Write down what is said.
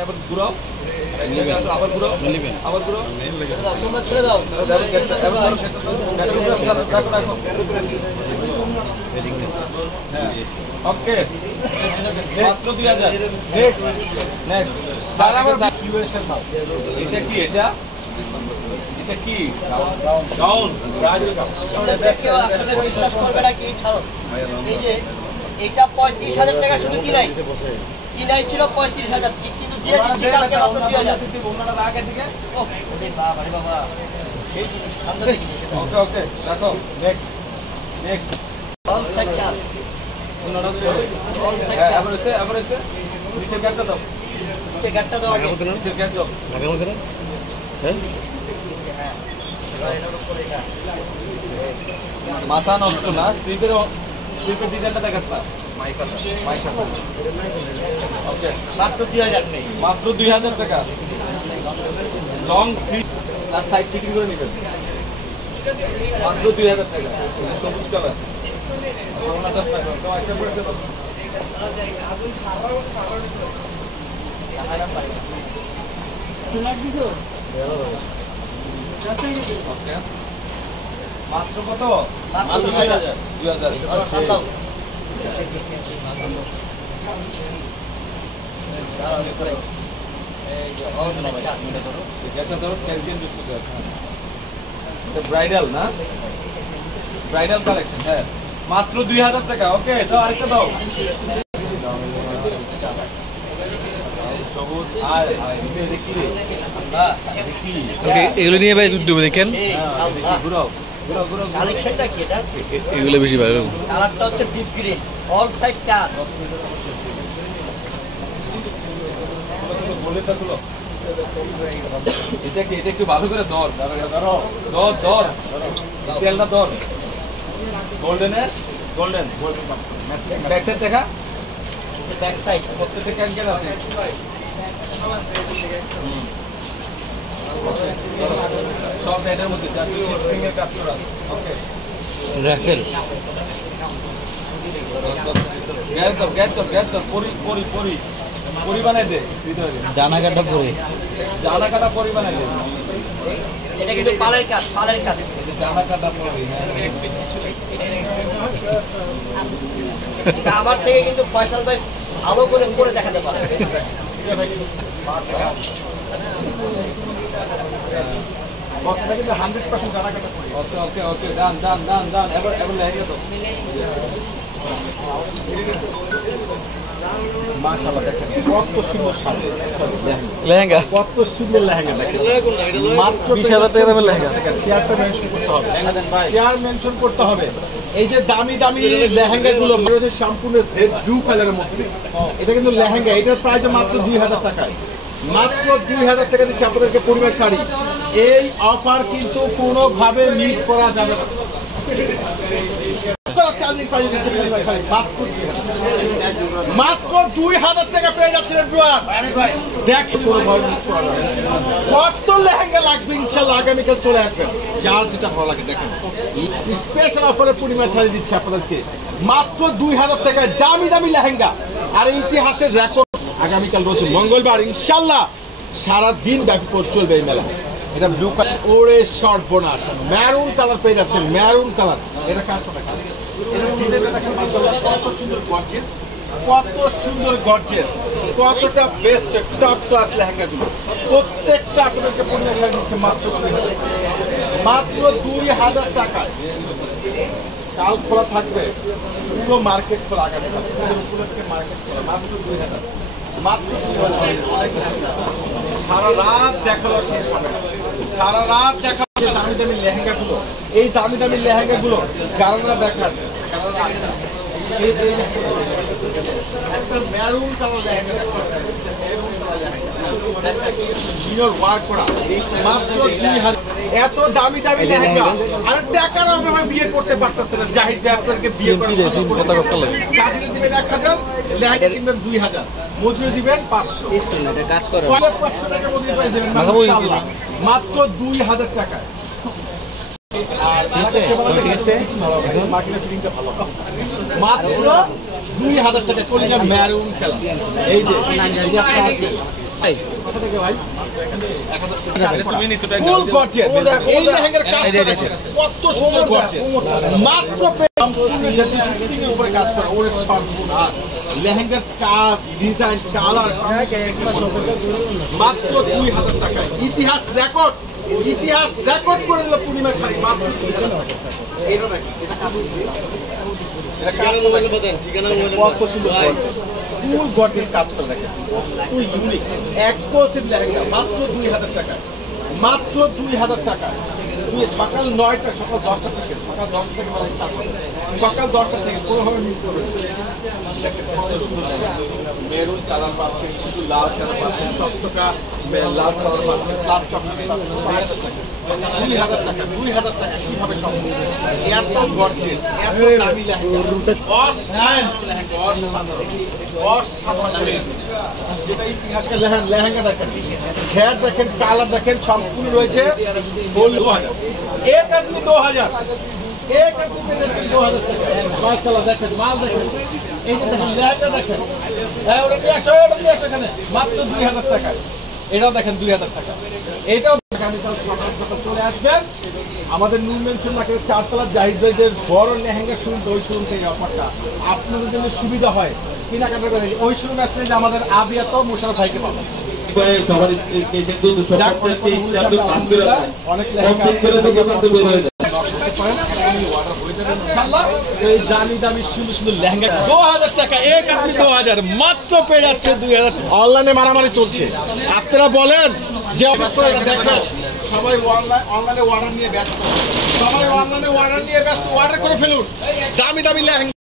আবার ঘুরাও, আবার ঘুরাও, আবার ঘুরাও, তোমরা ছেড়ে দাও। ওকে, মাত্র 2000। নেক্সট এটা কি? এটা এটা কি গাউন? আসলে বিশ্বাস করবে না কি ছাড়ো, এই যে এটা 35,000 টাকা শুধু কিনাই ছিল 35,000, কিন্তু দিয়ে দিচ্ছি কালকে মাত্র 2000। ওনাটা আগে থেকে ওরে বাবা রে বাবা, সেই জিনিস সামনে থেকে নিয়ে এসে। ওকে ওকে রাখো। নেক্সট নেক্সট অল সেক্টর ওনাটা হ্যাঁ, আবার হচ্ছে নিচে গ্যাপটা দাও, নিচে গাটটা দাও আগে, নিচে গ্যাপ দাও। লাগানো কেন? হ্যাঁ, হ্যাঁ এটার উপর এটা মাথা নষ্ট না, স্লিপের ডিজাইনটা দেখাস না। ওকে, মাত্র 2000 নেই, মাত্র 2000 টাকা। লং ফ্রি আর সাইড ফিটিং করে নেবেন, মাত্র 2000 টাকা। সবুজ কালার ওকে। মাত্র কত? মাত্র 2000। 2000। ব্রাইডাল না, ব্রাইডাল কালেকশন। হ্যাঁ, মাত্র 2000 টাকা। ওকে, দাও আরেকটা দাও। আর দেখি এগুলো নিয়ে ভাই দুধ দেবো দেখেন, ঘুরাও ঘুরাও ঘুরাও। কালেকশনটা কি এটা? এগুলো বেশি ভালো। কালারটা হচ্ছে ডিপ গ্রিন, অল সাইড কাট। এটা কি? এটা একটু ভালো করে ধর ধর ধর, তেলটা ধর। গোল্ডেন ব্যাক সাইড দেখা, ব্যাক সাইড প্রত্যেকটা ক্যানকেন আছে। সব এটার মধ্যে কাজ করা। ওকে, রাফেল গ্যাস ধর পরি বানাই দে। ডানা কাটা পরে জানা কাটা পরি বানাই দে। এটা কিন্তু পালের কাজ, পালের কাজ। জানা কাটা পরি এটা আমার থেকে কিন্তু ফয়সাল ভাই ভালো করে করে দেখাতে পারে। ওকে ওকে ওকে, ডান ডান ডান ডান। এবার লেগে তো মাশাআল্লাহ, দেখেন কত সুন্দর শাড়ি, লেহেঙ্গা, কত সুন্দর লেহেঙ্গা। দেখেন মাত্র 20,000 টাকা দামের লেহেঙ্গা। শেয়ারটা মেনশন করতে হবে, শেয়ার মেনশন করতে হবে। এই যে দামি দামি লেহেঙ্গা গুলো সম্পূর্ণ জেড ব্লু কালারের মধ্যে, এটা কিন্তু লেহেঙ্গা, এটার প্রাইস মাত্র 2000 টাকায়। মাত্র 2000 টাকা দিচ্ছে আপনাদেরকে পরিবার শাড়ি। এই অফার কিন্তু কোনোভাবে মিস করা যাবে না। মাত্র 2000 টাকা পেয়ে যাচ্ছেন। কত লেহেঙ্গা লাগবে ইনশাল্লাহ আগামীকাল চলে আসবেন, যার যেটা ভালো লাগে। দেখেন স্পেশাল অফারে পূর্ণিমা শাড়ি দিচ্ছে আপনাদেরকে মাত্র 2000 টাকায় দামি দামি লেহেঙ্গা। আর ইতিহাসের রেকর্ড, আগামীকাল রয়েছে মঙ্গলবার, ইনশাল্লাহ সারাদিন ব্যাপী চলবে এই মেলা। এটা ব্লু কালার, ওরে শর্ট বোনাস ম্যারুন কালার পেয়ে যাচ্ছেন, ম্যারুন কালার। এটা কাজটা দেখেন, কত সুন্দর গর্জিয়াস, কত সুন্দর গর্জিয়াস, কতটা বেস্ট টপ ক্লাস লেহেঙ্গা গুলো। প্রত্যেকটা আপনাদেরকে পূর্ণিমা শাড়ি দিচ্ছে মাত্র 2000, মাত্র 2000 টাকায়। কাল খোলা থাকবে, পুরো মার্কেট খোলা, আগামীকাল মার্কেট খোলা, মাত্র 2000, মাত্র 2000। সারা রাত দেখালো শেষ হবে না, সারা রাত দেখালো দামি দামি লেহেঙ্গা গুলো। এই দামি দামি লেহেঙ্গা গুলো কারণরা দেখান, একটা মেরুন কালার লেহেঙ্গা দেখুন, ওয়ার্ক করা, মাত্র 2000। এত দামি দামি লেহেঙ্গা, আর টাকার অভাবে বিয়ে করতে পারতেছে না। জাহিদ ভাই আপনাদেরকে বিয়ে করার কাজে দিবেন 1000, লেহেঙ্গা কিনবেন 2000, মজুরি দিবেন 500, কাজ করে 500 টাকা মজুরি পাই দেবেন মাশাআল্লাহ, মাত্র 2000 টাকায়। মাত্র 2000 টাকা কলিজা ম্যারুন কালার। এই যে আপনারা আসবেন, ফুল গর্জিয়াস এই লেহেঙ্গার কাজটা দেখেন কত সুন্দর গর্জিয়াস মাত্র এর উপরে কাজ করা ওরে সর্বনাশ লেহেঙ্গার কাজ ডিজাইন কালার মাত্র 2000 টাকা ইতিহাস রেকর্ড করে দিল পূর্ণিমা শাড়ি মাত্র 2000 টাকা এটা দেখেন এটা কাজ বলেন ঠিকানা কত সুন্দর ফুল গর্জিয়াস কাজ করে দেখেন কত ইউনিক এক্সক্লুসিভ লেহেঙ্গা মাত্র 2000 টাকা মাত্র 2000 টাকা সকাল 9টা সকাল 10টা থেকে সকাল 10 থেকে মানে স্টার্ট হবে সকাল 10টা থেকে কোনোভাবে মিস করবেন মেরুন কালার পাচ্ছেন শুধু লাল কালার পাচ্ছেন টকটকা লাল কালার পাচ্ছেন লাল চকলেট 2000 টাকা কিভাবে সম্ভব এত গর্জিয়াস এত দামি লেহেঙ্গা অসাধারণ যেটা ইতিহাসের লেহেঙ্গা দেখেন ঘের দেখেন কালার দেখেন সম্পূর্ণ রয়েছে 2000 এক আদমি 2000 এক আদমি পেয়েছেন 2000 টাকা মাশাআল্লাহ দেখেন মাল দেখেন এই যে দেখেন লেহেঙ্গা দেখেন ওটা কি আসো এখানে মাত্র 2000 টাকা এটাও দেখেন 2000 টাকা এটাও আগামীকাল সকাল সকাল চলে আসবেন আমাদের নূর মেনশন মার্কেটের 4 তলার জাহিদ ভাইদের বড় লেহেঙ্গা শোরুম ওই শোরুম থেকে অফারটা আপনাদের জন্য সুবিধা হয় কেনাকাটা করে ওই শোরুমে আসলে যে আমাদের আবিয়াত মোশাররফ ভাইকে পাবেন অনেক দামি সুন্দর সুন্দর লেহেঙ্গা 2000 টাকা এক আদমি 2000 মাত্র পেয়ে যাচ্ছে 2000 অনলাইনে মারামারি চলছে আপনারা বলেন যে দেখবেন সবাই অনলাইনে অর্ডার নিয়ে ব্যস্ত অর্ডার করে ফেলুন দামি লেহেঙ্গা